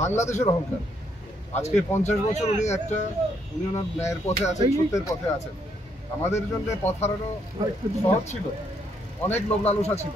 বাংলাদেশের অহংকার আজকে 50 বছর উনি ওনার ন্যায়ের পথে আছেন, সত্যের পথে আছেন। আমাদের জন্য পথ হারানো সহজ ছিল, অনেক লোভ লালসা ছিল।